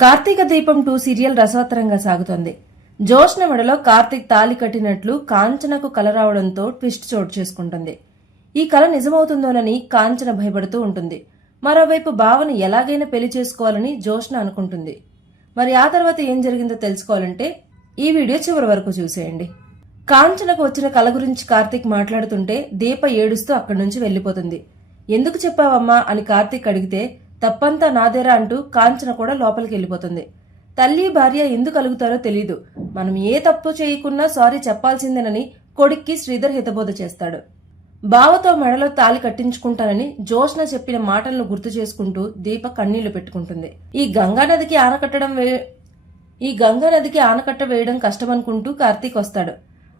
కార్తీక దీపం 2 సీరియల్ రసవత్తరంగా సాగుతోంది. జోష్న మెడలో కార్తీక్ తాళి కట్టినట్లు కాంచనకు కల రావడంతో ట్విస్ట్ చోటు చేసుకుంటుంది. ఈ కల నిజమవుతుందోనని కాంచన భయపడుతూ ఉంటుంది. మరోవైపు భావన ఎలాగైనా పెళ్లి చేసుకోవాలని జోష్న అనుకుంటుంది. మరి ఆ తర్వాత ఏం జరిగిందో తెలుసుకోవాలంటే ఈ వీడియో చివరి వరకు చూసేయండి. కాంచనకు వచ్చిన కల గురించి కార్తీక్ మాట్లాడుతుంటే దీప ఏడుస్తూ అక్కడి నుంచి వెళ్లిపోతుంది. ఎందుకు చెప్పావమ్మా అని కార్తీక్ అడిగితే తప్పంతా నాదేరా అంటూ కాంచన కూడా లోపలికి వెళ్లిపోతుంది. తల్లి భార్య ఎందుకు అలుగుతారో తెలీదు. మనం ఏ తప్పు చేయకున్నా సారీ చెప్పాల్సిందేనని కొడుక్కి శ్రీధర్ హితబోధ చేస్తాడు. బావతో మెడలో తాళి కట్టించుకుంటానని జోష్న చెప్పిన మాటలను గుర్తు చేసుకుంటూ దీప కన్నీళ్లు పెట్టుకుంటుంది. ఈ గంగానదికి ఆనకట్ట వేయడం కష్టమనుకుంటూ కార్తీక్ వస్తాడు.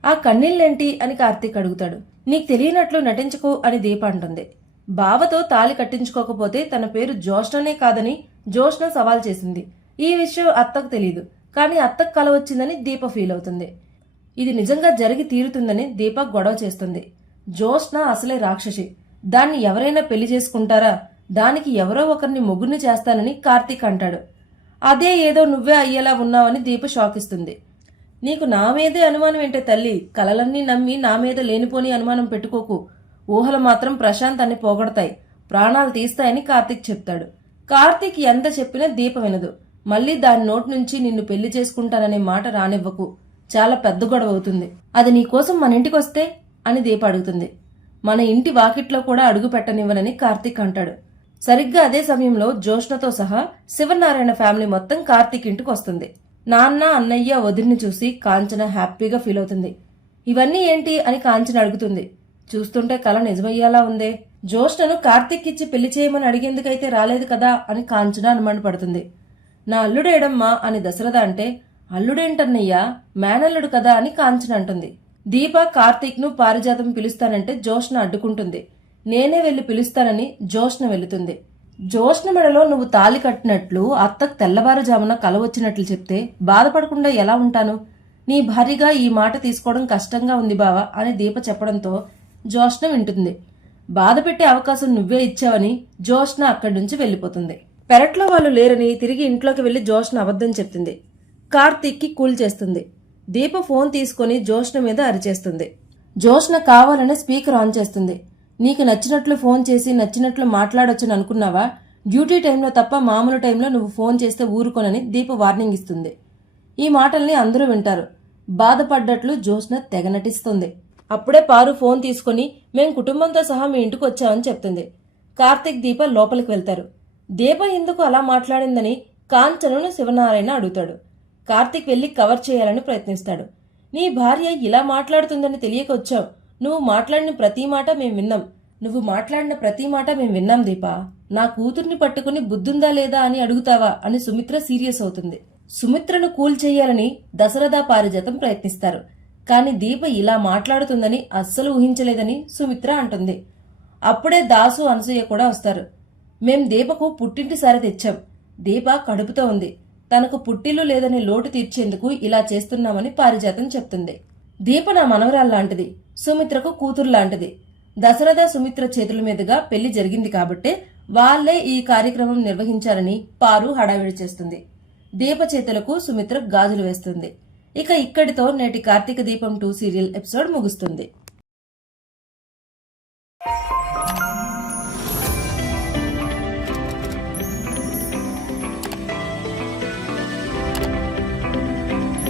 ఆ కన్నీళ్ళేంటి అని కార్తీక్ అడుగుతాడు. నీకు తెలియనట్లు నటించకు అని దీప అంటుంది. బావతో తాళి కట్టించుకోకపోతే తన పేరు జోష్ననే కాదని జోష్న సవాల్ చేసింది. ఈ విషయం అత్తకు తెలీదు, కానీ అత్తకు కల వచ్చిందని దీప ఫీల్ అవుతుంది. ఇది నిజంగా జరిగి తీరుతుందని దీప గొడవ చేస్తుంది. జోష్న అసలే రాక్షసి, దాన్ని ఎవరైనా పెళ్లి చేసుకుంటారా, దానికి ఎవరో ఒకరిని మొగ్గుని చేస్తానని కార్తీక్ అంటాడు. అదే ఏదో నువ్వే అయ్యేలా ఉన్నావని దీప షాక్ ఇస్తుంది. నీకు నా మీదే అనుమానం ఏంటే తల్లి, కలలన్నీ నమ్మి నా మీద లేనిపోని అనుమానం పెట్టుకోకు. ఊహలు మాత్రం ప్రశాంతాన్ని పోగొడతాయి, ప్రాణాలు తీస్తాయని కార్తీక్ చెప్తాడు. కార్తీక్ ఎంత చెప్పినా దీప వినదు. మళ్లీ దాని నోటి నుంచి నిన్ను పెళ్లి చేసుకుంటాననే మాట రానివ్వకు, చాలా పెద్ద గొడవ అవుతుంది. అది నీకోసం మన ఇంటికొస్తే అని దీప అడుగుతుంది. మన ఇంటి వాకిట్లో కూడా అడుగు పెట్టనివ్వనని కార్తీక్ అంటాడు. సరిగ్గా అదే సమయంలో జోష్నతో సహా శివనారాయణ ఫ్యామిలీ మొత్తం కార్తీక్ ఇంటికి వస్తుంది. నాన్న, అన్నయ్య, వదిలిని చూసి కాంచన హ్యాపీగా ఫీల్ అవుతుంది. ఇవన్నీ ఏంటి అని కాంచన అడుగుతుంది. చూస్తుంటే కల నిజమయ్యేలా ఉందే. జోష్నను కార్తీక్ ఇచ్చి పెళ్లి చేయమని అడిగేందుకైతే రాలేదు కదా అని కాంచన అనుమాన పడుతుంది. నా అల్లుడేడమ్మా అని దశరథ అంటే, అల్లుడేంటన్నయ్యా, మేనల్లుడు కదా అని కాంచన అంటుంది. దీప కార్తీక్ ను పారిజాతం పిలుస్తానంటే జోష్న అడ్డుకుంటుంది. నేనే వెళ్లి పిలుస్తానని జోష్న వెళుతుంది. జోష్న మెడలో నువ్వు తాళి కట్టినట్లు అత్తకు తెల్లవారుజామున కల వచ్చినట్లు చెప్తే బాధపడకుండా ఎలా ఉంటాను? నీ భార్యగా ఈ మాట తీసుకోవడం కష్టంగా ఉంది బావా అని దీప చెప్పడంతో జోష్న వింటుంది. బాధ పెట్టే అవకాశం నువ్వే ఇచ్చావని జోష్న అక్కడి నుంచి వెళ్లిపోతుంది. పెరట్లో వాళ్ళు లేరని తిరిగి ఇంట్లోకి వెళ్లి జోష్న అబద్ధం చెప్తుంది. కార్తీక్ కి కూల్ చేస్తుంది. దీప ఫోన్ తీసుకుని జోష్న మీద అరిచేస్తుంది. జోష్న కావాలనే స్పీకర్ ఆన్ చేస్తుంది. నీకు నచ్చినట్లు ఫోన్ చేసి నచ్చినట్లు మాట్లాడొచ్చని అనుకున్నావా? డ్యూటీ టైంలో తప్ప మామూలు టైంలో నువ్వు ఫోన్ చేస్తే ఊరుకోనని దీప వార్నింగ్ ఇస్తుంది. ఈ మాటల్ని అందరూ వింటారు. బాధపడ్డట్లు జోష్న తెగ నటిస్తుంది. అప్పుడే పారు ఫోన్ తీసుకుని మేం కుటుంబంతో సహా మీ ఇంటికి వచ్చామని చెప్తుంది. కార్తీక్, దీప లోపలికి వెళ్తారు. దీప ఎందుకు అలా మాట్లాడిందని కాంచనను శివనారాయణ అడుగుతాడు. కార్తీక్ వెళ్లి కవర్ చేయాలని ప్రయత్నిస్తాడు. నీ భార్య ఇలా మాట్లాడుతుందని తెలియక వచ్చాం. నువ్వు మాట్లాడిన ప్రతి మాట మేం విన్నాం దీపా. నా కూతుర్ని పట్టుకుని బుద్ధుందా లేదా అని అడుగుతావా అని సుమిత్ర సీరియస్ అవుతుంది. సుమిత్రను కూల్ చేయాలని దశరథ, పారిజాతం ప్రయత్నిస్తారు. కాని దీప ఇలా మాట్లాడుతుందని అస్సలు ఊహించలేదని సుమిత్ర అంటుంది. అప్పుడే దాసు, అనసూయ కూడా వస్తారు. మేం దీపకు పుట్టింటి సారి తెచ్చాం. దీప కడుపుతో ఉంది. తనకు పుట్టిల్లు లేదనే లోటు తీర్చేందుకు ఇలా చేస్తున్నామని పారిజాతం చెప్తుంది. దీప నా మనవరాల్లాంటిది, సుమిత్రకు కూతురు లాంటిది. దశరథ, సుమిత్ర చేతుల మీదుగా పెళ్లి జరిగింది కాబట్టే వాళ్లే ఈ కార్యక్రమం నిర్వహించారని పారు హడావిడి చేస్తుంది. దీప చేతులకు సుమిత్ర గాజులు వేస్తుంది. ఇక ఇక్కడితో నేటి కార్తీక దీపం 2 సీరియల్ ఎపిసోడ్ ముగుస్తుంది.